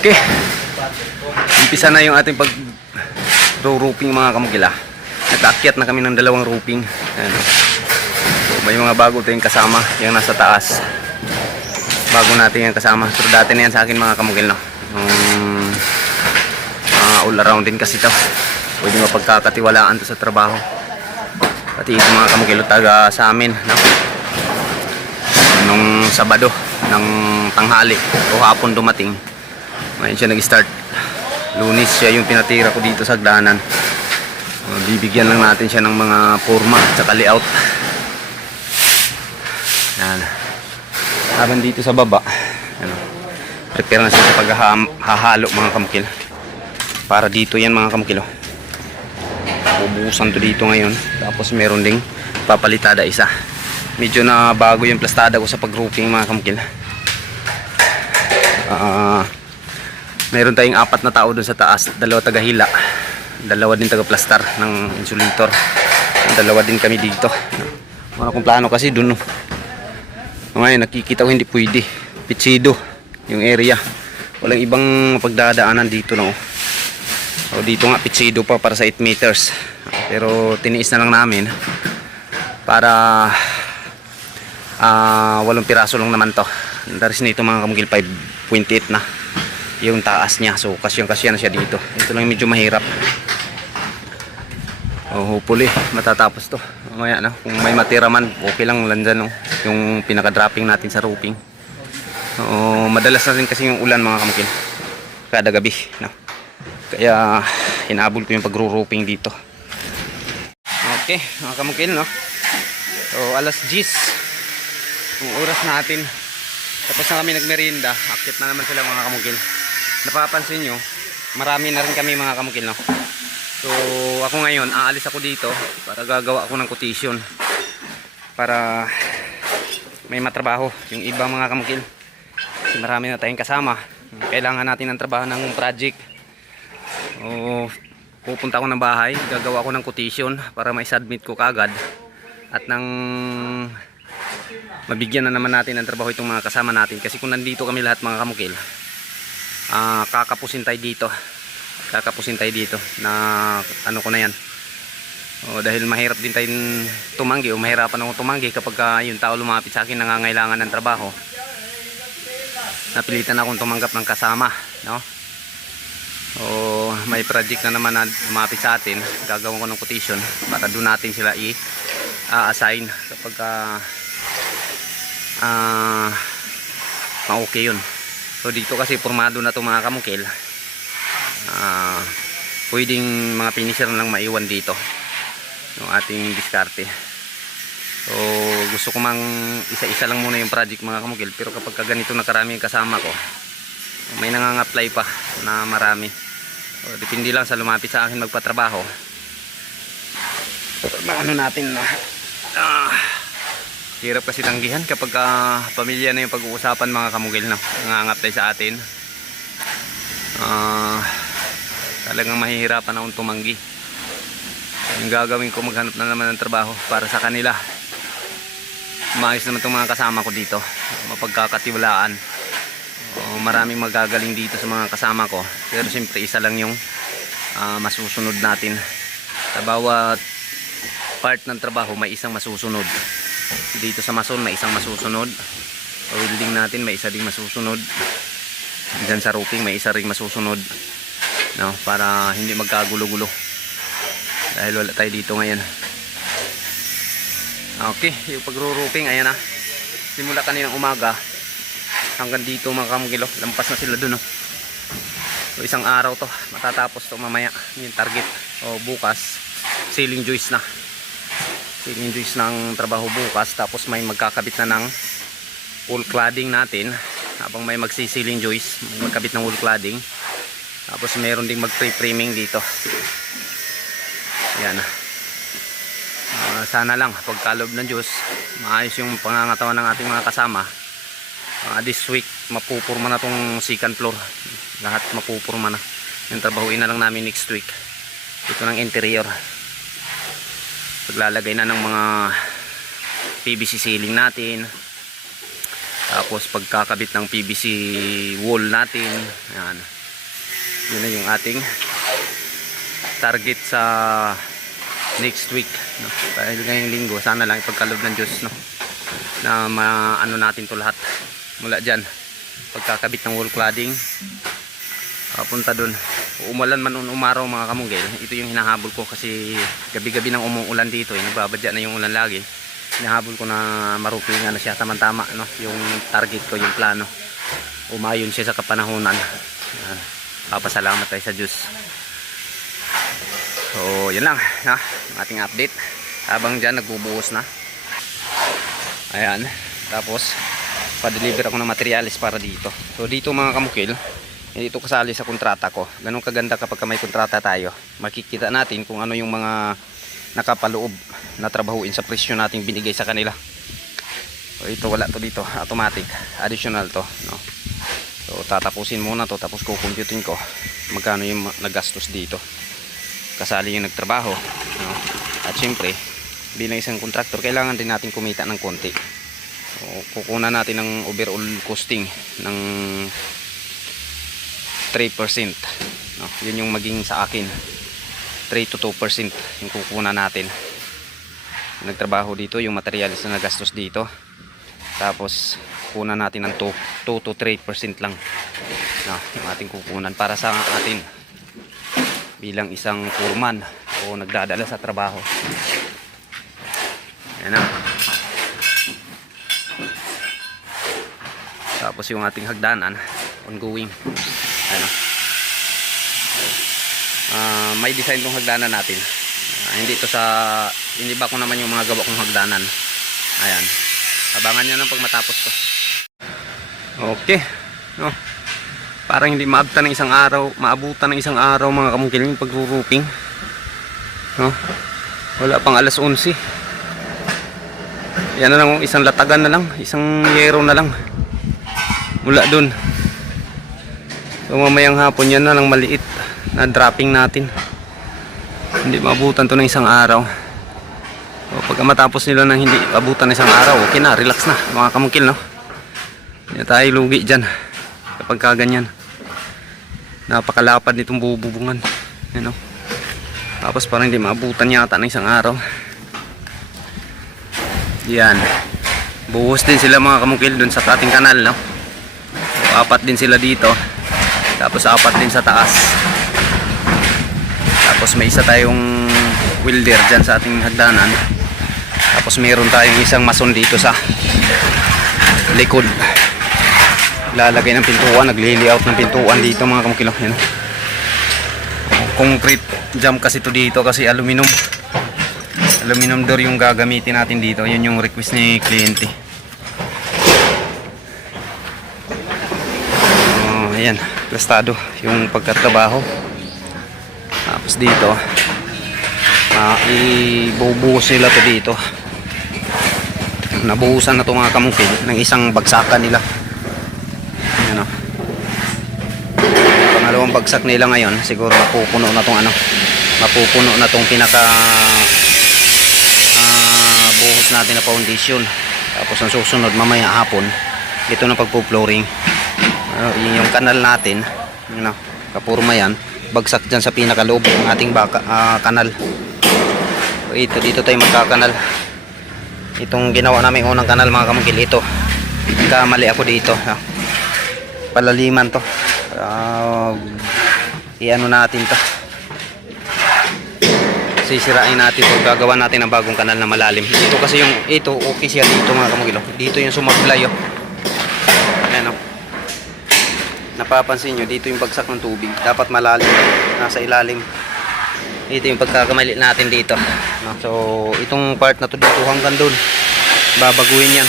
Okay. Umpisa na yung ating pag roofing mga kamugila. Nag-aakyat na kami ng dalawang roofing. Ayan. So, may mga bago tayong kasama. Yung nasa taas. Bago natin yung kasama. Pero dati na yan sa akin mga kamugil. No? Yung ah, all around din kasi to. Pwede mapagkakatiwalaan to sa trabaho. Pati ito mga kamugilo taga sa amin. No? Nung Sabado ng tanghali o hapon dumating. Ngayon siya nag-start. Lunis siya yung pinatira ko dito sa hagdanan. Uh, bibigyan lang natin siya ng mga forma at saka layout. Yan. Habang dito sa baba, ano, prepare na siya sa paghahalo mga kamukil. Para dito yan mga kamukil. oh. Ubusan to dito ngayon. Tapos meron ding papalitada isa. Medyo na bago yung plastada ko sa pag-roofing mga kamukil. Ah, meron tayong apat na tao dun sa taas. Dalawa taga-hila. Dalawa din taga-plastar ng insulator. Dalawa din kami dito. Wala akong plano kasi dun. Ngayon nakikita ko hindi pwede. Pitsido yung area. Walang ibang pagdadaanan dito no. O dito nga pitsido pa para sa 8 meters. Pero tiniis na lang namin para ah walong piraso lang naman to. Daris nito mga kamugil 5.8 na yung taas niya. So kasyang kasya na siya dito. Ito lang medyo mahirap. Oh, hopefully matatapos to. Mamaya na kung may matira man, okay lang landyan no. Yung pinaka-dropping natin sa roofing. Oo, madalas na rin kasi yung ulan mga kamukil. Kada gabi, no. Kaya hinabol ko yung pagro-roofing dito. Okay, mga kamukil, no. So, alas 10 yung oras natin. Tapos na kami nagmerienda. Akit na naman sila mga kamukil. Napapansin nyo, marami na rin kami mga kamukil, no. So, ako ngayon, aalis ako dito para gagawa ako ng quotation. Para may matrabaho yung ibang mga kamukil. Kasi marami na tayong kasama. Kailangan natin ng trabaho ng project. O, pupunta ako ng bahay, gagawa ako ng quotation para may submit ko kagad. At nang mabigyan na naman natin ng trabaho itong mga kasama natin. Kasi kung nandito kami lahat mga kamukil, ah, kakapusin tayo dito. Kakapusin tayo dito na ano ko na yan. O, dahil mahirap din tayong tumanggi o mahirapan ako tumanggi kapag ah, yung tao lumapit sa akin nangangailangan ng trabaho. Napilitan akong tumanggap ng kasama no? O may project na naman na lumapit sa atin. Gagawin ko ng quotation para doon natin sila i-assign kapag ah ah, ma-okay yun so dito kasi formado na to mga kamukil. Ah pwedeng mga finisher lang maiwan dito. Yung ating diskarte. So gusto ko mang isa-isa lang muna yung project mga kamukil. Pero kapag ka ganito na karami kasama ko may nangang-apply pa na marami. So, depende lang sa lumapit sa akin magpatrabaho. Ano natin na? Ah, hirap kasi tanggihan kapag ah, pamilya na yung pag-uusapan mga kamugil na nangang-apply sa atin. Ah talagang mahihirapan akong tumanggi. Yung gagawin ko maghanap na naman ng trabaho para sa kanila. Maayos naman itong mga kasama ko dito. Mapagkakatiwalaan. O, maraming magagaling dito sa mga kasama ko. Pero siyempre isa lang yung ah, masusunod natin. Sa bawat part ng trabaho may isang masusunod. Dito sa mason may isang masusunod. Sa welding natin may isa ding masusunod. Dyan sa roofing may isa ring masusunod. No? Para hindi magkagulo-gulo. Dahil wala tayo dito ngayon. Okay yung pagro-roofing ayan na. Simula kaninang umaga hanggang dito mga kamugilo lampas na sila dun no? so isang araw to. Matatapos to mamaya. Yung target. O bukas ceiling joist na ceiling joist ng trabaho bukas tapos may magkakabit na ng wool cladding natin. Habang may magsisiling joist may magkabit ng wool cladding. Tapos meron ding mag pre-framing dito. Yan. Ah, sana lang pagkalob ng Diyos maayos yung pangangatawan ng ating mga kasama. Ah, this week mapupurma na tong second floor. Lahat mapupurma na. Yung trabahuin na lang namin next week. Ito ng interior paglalagay na ng mga PVC ceiling natin Tapos pagkakabit ng PVC wall natin. Ayan. Yun na yung ating target sa next week. No? Dahil ngayong linggo, sana lang ipagkalob ng Diyos. No? Na maano natin to lahat. Mula dyan. Pagkakabit ng wall cladding. Papunta dun. Umulan man umaraw mga kamunggel. Ito yung hinahabol ko kasi gabi-gabi nang umuulan dito. Eh. Nagbabadya na yung ulan lagi. Hinahabol ko na maruping na siya tamang-tama. No? Yung target ko, yung plano. Umayon siya sa kapanahonan. Yan. Papasalamat tayo sa Diyos. So, yun lang. Ha? Ating update. Habang dyan, nagbubuhos na. Ayan. Tapos, pa-deliver ako ng materialis para dito. So, dito mga kamukil, hindi ito kasali sa kontrata ko. Ganun kaganda kapag may kontrata tayo. Makikita natin kung ano yung mga nakapaloob na trabahuin sa presyo nating binigay sa kanila. So, ito wala to dito. Automatic. Additional to. No? So, tatapusin muna to. Tapos kukumputin ko magkano yung nagastos dito. Kasali yung nagtrabaho. No? At syempre, bilang isang contractor, kailangan din natin kumita ng konti. So, kukunan natin ng overall costing ng 3%. No? Yun yung maging sa akin. 3 to 2% yung kukunan natin. Nagtrabaho dito, yung materials na nagastos dito. Tapos, kukunan natin ng 2, 2 to 3% lang. No? Yung ating kukunan para sa atin bilang isang foreman o nagdadala sa trabaho. Ayan na. Tapos yung ating hagdanan, ongoing. Ano? Ah, may design tong hagdanan natin. Ah, hindi to sa hindi ba ko naman yung mga gawa kong hagdanan. Ayan. Abangan niyo nang pag matapos to. Okay. No. Parang hindi maabtan ng isang araw, maabutan ng isang araw mga kamungkil yung pagruruping. No. Wala pang alas 11. Yan na lang, isang latagan na lang, isang yero na lang. Mula dun. So mamayang hapon yan na lang maliit na dropping natin. Hindi maabutan to ng isang araw. O pagka matapos nila ng hindi abutan ng isang araw, okay na, relax na mga kamungkil no. Hindi tayo lugi dyan kapag kaganyan. Napakalapad nitong bububungan. Yan o. Tapos parang hindi maabutan yata ng isang araw. Yan. Buhos din sila mga kamungkil dun sa ating kanal no. So, apat din sila dito. Tapos apat din sa taas. Tapos may isa tayong welder dyan sa ating hagdanan. Tapos meron tayong isang mason dito sa likod. Lalagay ng pintuan, nagli-layout ng pintuan dito mga kamukilo. Yan. Concrete jam kasi to dito kasi aluminum. Aluminum door yung gagamitin natin dito. Yun yung request ni kliyente. Ayan, plastado yung pagkatrabaho. Tapos dito, ah ibubuhos nila to dito. Nabuhusan na to mga kamungkil ng isang bagsakan nila. Ayan o. Pangalawang bagsak nila ngayon, siguro mapupuno na tong ano, mapupuno na tong pinaka ah, buhos natin na foundation. Tapos ang susunod mamaya hapon, ito na pagpo-flooring. Ano, yun yung kanal natin, yun o, kapurma yan, bagsak dyan sa pinakaloob ng ating baka, ah, kanal. So, ito, dito tayo magkakanal. Itong ginawa namin unang kanal mga kamugil, ito. Kamali ako dito. Ha? Palaliman to. Uh, iano natin to. Sisirain natin to. Gagawa natin ng bagong kanal na malalim. Dito kasi yung, ito, okay siya dito mga kamugil. oh. Dito yung sumablay. Oh. Ayan oh. Napapansin nyo, dito yung bagsak ng tubig. Dapat malalim. Nasa ilalim. Ito yung pagkakamali natin dito. No? So, itong part na to dito hanggang doon. Babaguhin yan.